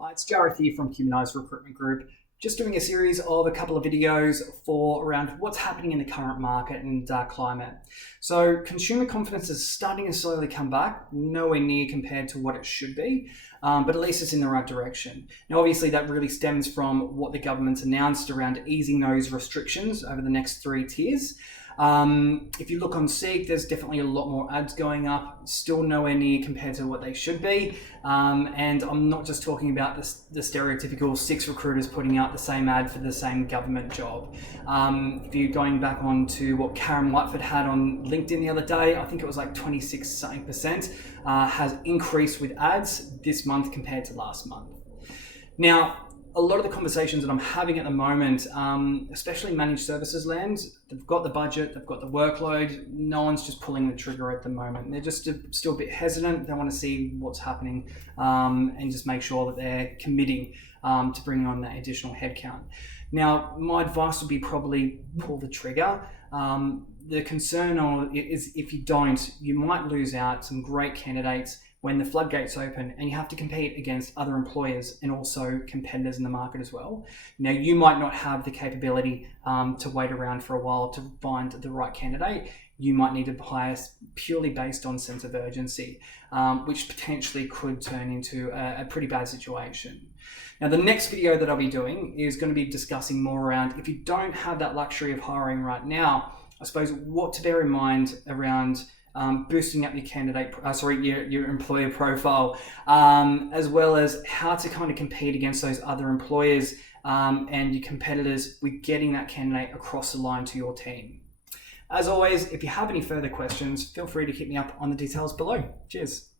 Hi, it's Jareth here from Humanised Recruitment Group. Just doing a series of a couple of videos for around what's happening in the current market and climate. So consumer confidence is starting to slowly come back, nowhere near compared to what it should be, but at least it's in the right direction. Now, obviously that really stems from what the government's announced around easing those restrictions over the next 3 tiers. If you look on Seek, there's definitely a lot more ads going up, still nowhere near compared to what they should be. And I'm not just talking about the stereotypical 6 recruiters putting out the same ad for the same government job. If you're going back on to what Karen Whiteford had on LinkedIn the other day, I think it was like 26 something percent has increased with ads this month compared to last month. Now, a lot of the conversations that I'm having at the moment, especially managed services land, they've got the budget, they've got the workload, no one's just pulling the trigger at the moment. They're just still a bit hesitant. They want to see what's happening and just make sure that they're committing to bringing on that additional headcount. Now, my advice would be probably pull the trigger. The concern is if you don't, you might lose out some great candidates when the floodgates open and you have to compete against other employers and also competitors in the market as well. Now, you might not have the capability to wait around for a while to find the right candidate. You might need to hire purely based on sense of urgency, which potentially could turn into a pretty bad situation. Now, the next video that I'll be doing is going to be discussing more around if you don't have that luxury of hiring right now, I suppose what to bear in mind around boosting up your your employer profile, as well as how to kind of compete against those other employers and your competitors with getting that candidate across the line to your team. As always, if you have any further questions, feel free to hit me up on the details below. Cheers.